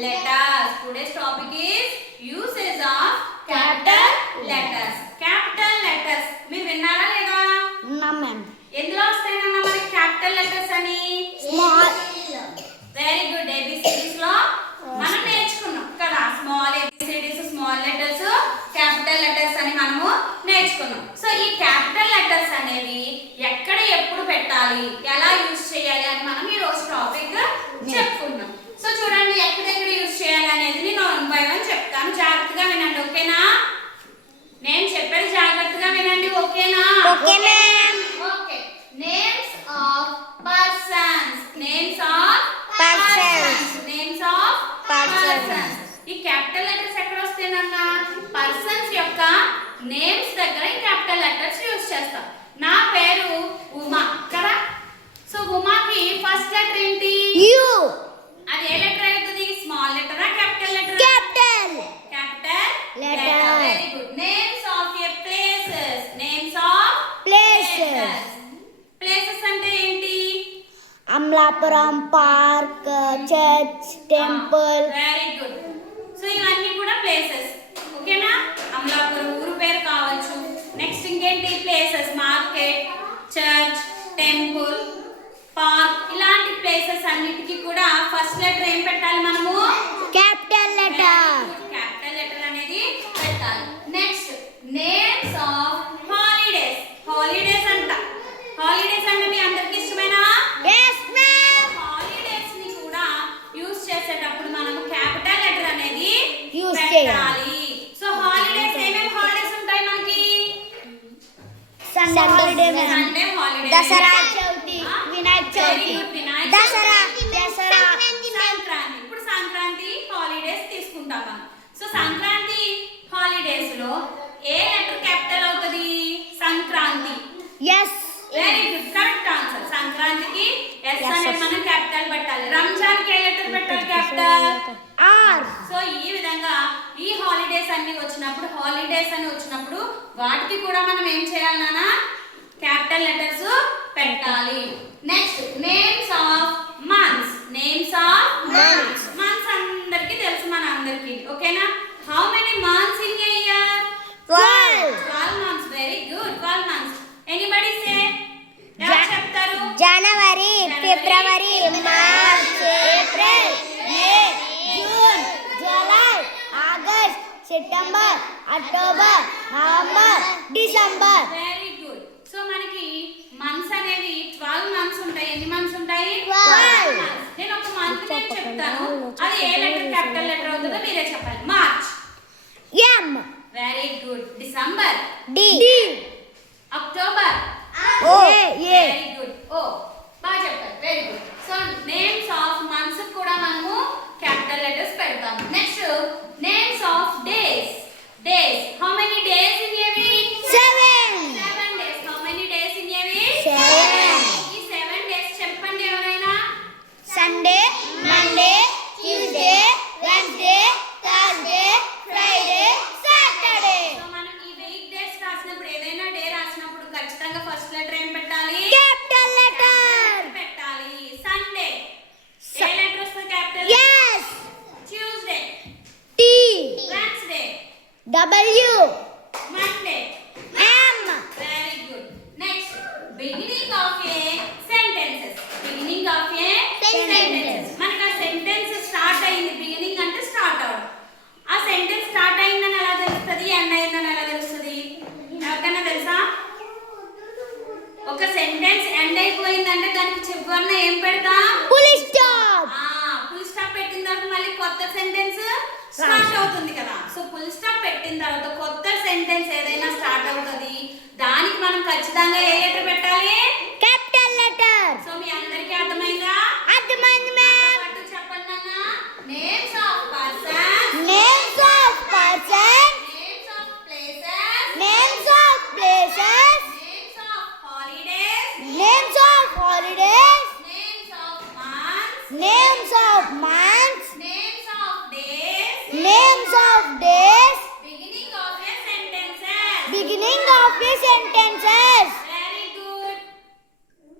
Let us. Today's topic is names దగ్గర capital letters use చేస్తాం. నా పేరు ఉమా కదా? సో ఉమాకి ఫస్ట్ లెటర్ ఏంటి? యు. అది ఏ లెటర్ అవుతుంది? Small లెటరా capital letter capital capital Letter. Very good names of a places names of Places. Places అంటే ఏంటి? Amalapuram park church temple very good so ఇవన్నీ కూడా ప్లేసెస్ అమలాపురం ఊరు పేరు కావచ్చు. నెక్స్ట్ ఇంకేంటి places market church temple park ఇలాంటి ప్లేసెస్ అన్నిటికీ కూడా ఫస్ట్ లెటర్ ఏం పెట్టాలి మనము? క్యాపిటల్ లెటర్ క్యాపిటల్ లెటర్ అనేది పెట్టాలి next names of holidays holidays అంట హాలిడేస్ అంటే మీ అందరికి ఇష్టమేనా ఎస్ మ్యామ్ హాలిడేస్ని కూడా యూస్ చేసేటప్పుడు మనం క్యాపిటల్ లెటర్ అనేది Use పెట్టాలి సో హాలిడేస్ ఏమేమి హాలిడేస్ ఉంటాయి మనకి హాలిడే దసరా చవితి వినాయక చవితి దసరా దసరా సంక్రాంతి ఇప్పుడు సంక్రాంతి హాలిడేస్ తీసుకుంటాం మనం సో సంక్రాంతి హాలిడేస్లో ఏ లెటర్ క్యాపిటల్ అవుతుంది? Sankranti. Yes very good correct answer సంక్రాంతికి ఎస్ yes. మనం క్యాపిటల్ పెట్టాలి. రంజాన్కి ఏ లెటర్ పెట్టాలి? క్యాపిటల్ ఆర్ సో ఈ విధంగా హాలిడేస్ అన్ని వచ్చినప్పుడు హాలిడేస్ అని వచ్చినప్పుడు వాటికి కూడా మనం ఏం చేయాలి నాన్న? క్యాపిటల్ లెటర్స్ పెట్టాలి. Next names of months names of months months అందరికి తెలుసు మన అందరికి. ఓకేనా? How many months in a year twelve 12 months. Very good. 12 months. Anybody say? ఎవరు చెప్తారు? January September October November December very good so మనకి months అనేవి 12 మంత్స్ ఉంటాయి. ఎన్ని మంత్స్ ఉంటాయి? 12. months. నేను ఒక మంత్ నేమ్ చెప్తాను. అది ఏ లెటర్ క్యాపిటల్ లెటర్ అవుతుందో మీరే చెప్పాలి. March M very good December D October O A very good oh బాగా చెప్పారు very good so names of months కూడా మనము క్యాపిటల్ లెటర్స్ పెడతాం next names of days days how many days in a week seven seven days how many days in a week Seven. ఈ seven days చెప్పండి ఎవరైనా Sunday Monday Tuesday Wednesday Thursday Friday Saturday so మనం ఈ week days రాసినప్పుడు ఏదైనా day రాసినప్పుడు ఖచ్చితంగా first letter ఏం పెట్టాలి క్యాపిటల్ లెటర్ పెట్టాలి సండే ఏ Su- లెటర్ వస్తుంది capital yes Tuesday T Wednesday W Monday M very good next beginning of a sentences beginning of a Sentences. మనకి ఆ సెంటెన్స్ స్టార్ట్ అయింది. బిగినింగ్ అంటే స్టార్ట్ అవడం ఆ సెంటెన్స్ స్టార్ట్ అయిందని ఎలా తెలుస్తుంది? ఎండ్ అయిందని ఎలా తెలుస్తుంది? ఎవరికైనా తెలుసా? ఒక సెంటెన్స్ ఎండ్ అయిపోయిందంటే దానికి చివరన ఏం పెడతాం? ఫుల్ స్టాప్ ఫుల్ స్టాప్ పెట్టిన తర్వాత మళ్ళీ కొత్త సెంటెన్స్ స్టార్ట్ అవుతుంది కదా. సో ఫుల్ స్టాప్ పెట్టిన తర్వాత కొత్త సెంటెన్స్ ఏదైనా స్టార్ట్ అవుతుంది. దానికి మనం ఖచ్చితంగా ఏ లెటర్ పెట్టాలి? క్యాపిటల్ లెటర్ సో మీ అందరికీ అర్థమైందా